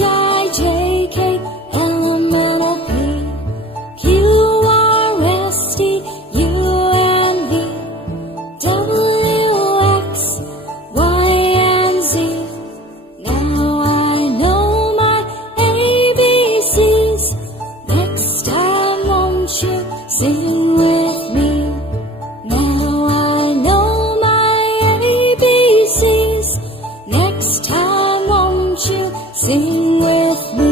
I, J, K, L, M, N, O, P, Q, R, S, T, U, N, V, W, X, Y, and Z. Now I know my ABCs. Next time, won't you sing with me? Now I know my ABCs. Next time, won't you sing with me?